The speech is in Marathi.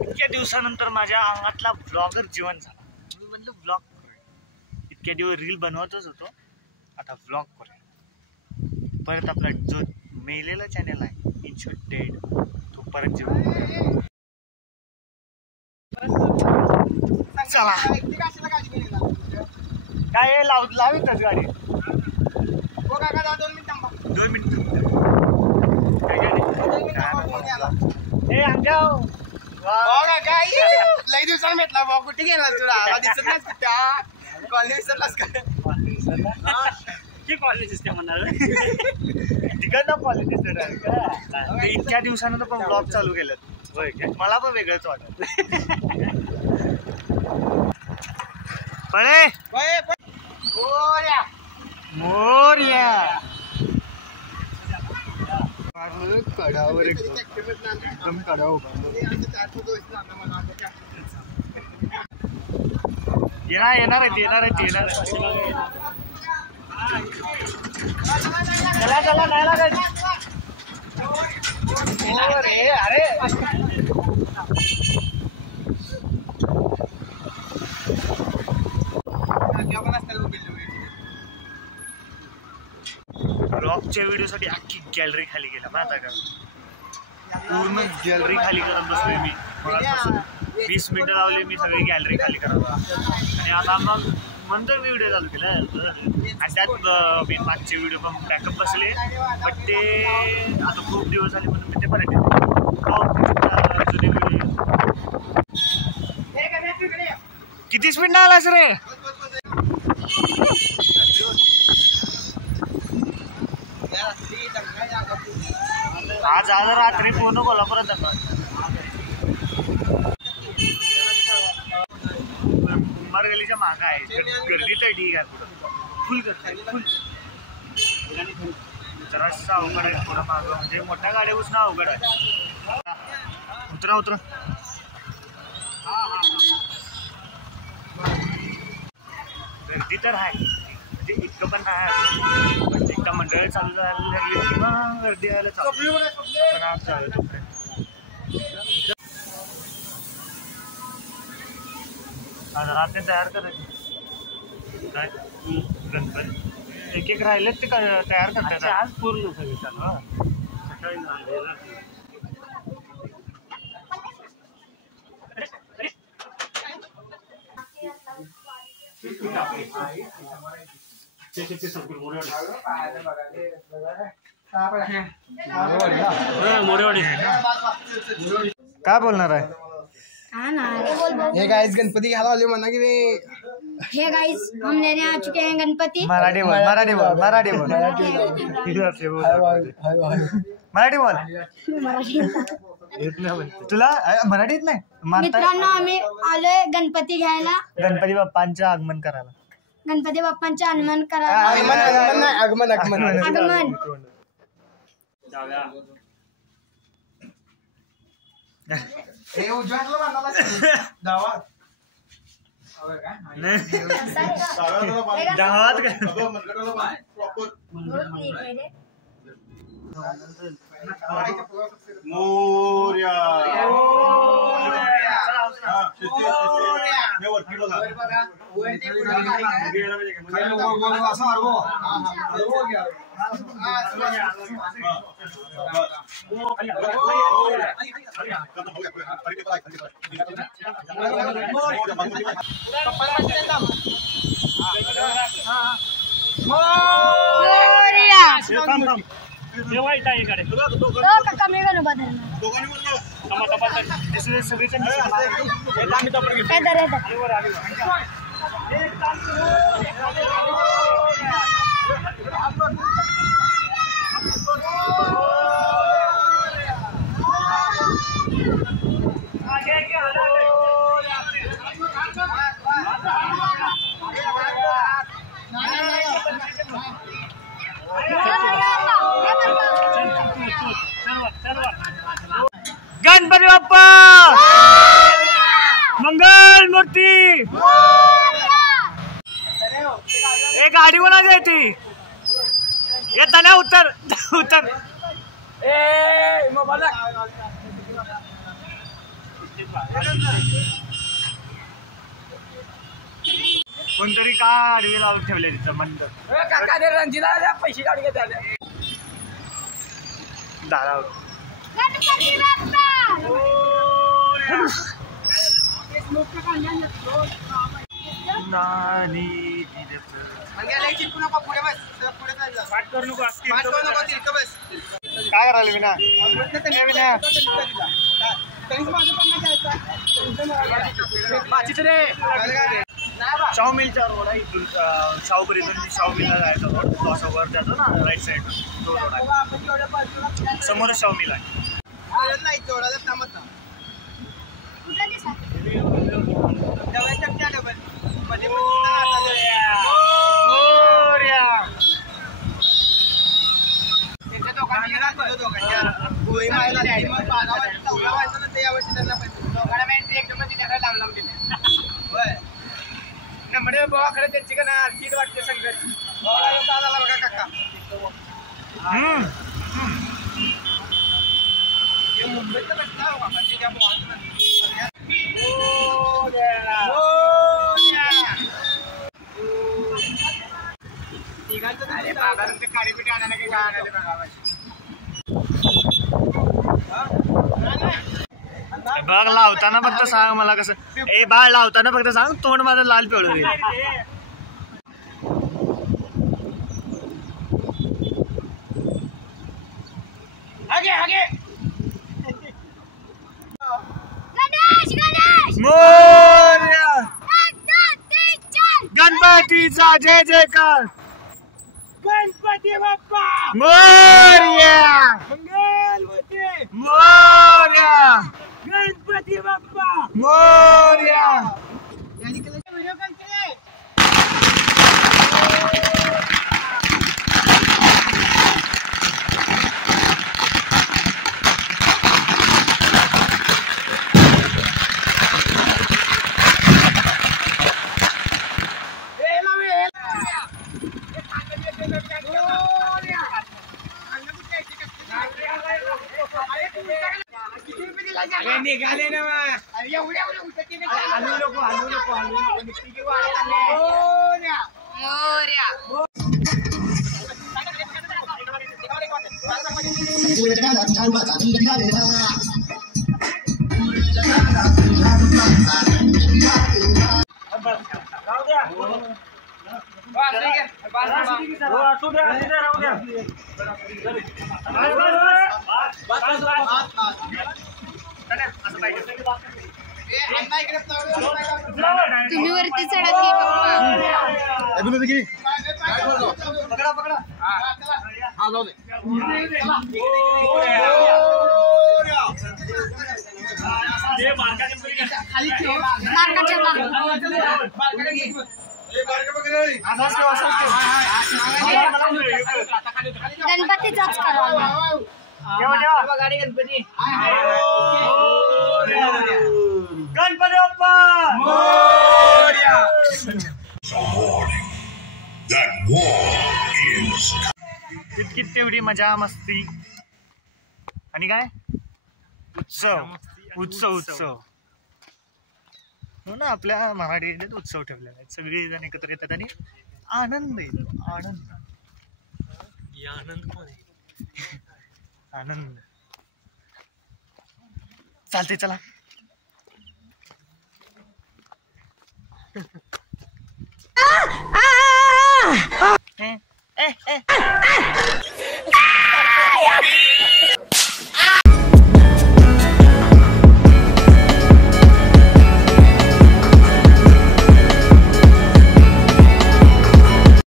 इतक्या दिवसानंतर माझ्या अंगातला ब्लॉगर जीवन झाला. मी म्हणलं ब्लॉग करूया. इतक्या दिवस रील बनवतच होतो, आता ब्लॉग करूया. परत आपला जो मेलेला चॅनल आहे इन्शॉट डेड तो परत जीवन. चला काय लावीतच गाडी. 2 मिनिटं काय गाडी लई दिवसांनी भेटला भाऊ. कुठे गेला तुला? दिसत नाही कुठे. कॉलेज विसरलास का? कॉलेज म्हणणार तिकडनं कॉलेज. इतक्या दिवसानंतर पण ब्लॉग चालू केलं. मला पण वेगळंच वाटत. पळे मोर्या कडावर एकदम कडाव येणार आहेत. चला नाही लागत. अरे ब्लॉगच्या व्हिडिओसाठी अख्खी गॅलरी खाली गेला माहिती का. पूर्ण गॅलरी खाली करत बसलोय मी. 20 मिनिटं लावली मी सगळी गॅलरी खाली करायला. आणि आता मग नंतर मी व्हिडिओ चालू केला. आणि त्यात मी मागचे व्हिडिओ पण बॅकअप बसले. पण ते आता खूप दिवस झाले म्हणून मी ते परत जुने व्हिडिओ. किती स्पीड नाही आलास रे. आज रात्री पूर्ण कोल्हापुरात जाणार. कुंभार गलीच्या मागं आहे. गर्दी तर ठीक आहे. फुल गर्दी फुल. जरासं अवघड आहे थोडं मागं. म्हणजे मोठ्या गाड्या घुसणं अवघड आहे. उतरा गर्दी तर आहे. म्हणजे इतकं पण नाही. एकदा मंडळ चालू झाली लागली किंवा गर्दी व्हायला चालू. पण आज चालू तोपर्यंत आज रात्री तयार करायची काय गणपती. एक राहिलेत ते तयार करतात आज पूर्ण सगळे चालू. सकाळी मोरेवाडी काय बोलणार आहे. हे गाइस गणपती घ्यायला आले म्हणा की रे. हे गाइस हम लेने आ चुके हैं गणपति. मराठी बोल. तुला मराठी येत नाही. मित्रांनो आम्ही आलोय गणपती घ्यायला. गणपती बाप्पांचं आगमन करायला. गणपती बाप्पांचे आगमन करायला. आगमन गणपती बाप्पा मंगल मूर्ती. एक गाडी बोला ती येताना उतर उतर. कोणतरी का आडवी लावून ठेवले तिथं मंद काका ते रणजिला पैसे काढून घेत दारावर गणपती बाप्पा नानी पुढे बस पुढे पाठ करू नको पाच नको तिरकं बस काय करायला विना शाहू मिलच्या रोड आहे इथून शाहूपुरीतून शाहू मिलला जायचा रोड क्रॉसओव्हर जातो ना राईट साईड तो रोड आहे समोरच शाहू मिल आहे खरं त्यांची का ना तीन वाटते संघर्ष बघा काका मुंबईचं खाडीपिटी आणायला की काय आणायला बघ लावताना फक्त सांग मला कसं ए बाळ लावताना फक्त सांग तोंड माझं लाल पिवळं होईल गणेश गणेश मोरया 1 2 3 4 गणपतीचा जय जयकार गणपती बाप्पा मोरया मंगलमूर्ती मोरया गणपती बाप्पा मोरया व्हिडिओ कॉल केले निघाले ना हलू नको तुम्ही वरती चढा की पकडा पकडा हा जाऊ दे गणपतीचाच करावा गाडी गणपती गणपती बाप्पा तितकीच तेवढी मजा मस्ती आणि काय उत्सव उत्सव उत्सव हो ना आपल्या मराठीत उत्सव ठेवलेला आहे सगळे जण एकत्र येतात आणि आनंद येतो आनंद आनंद चालते चला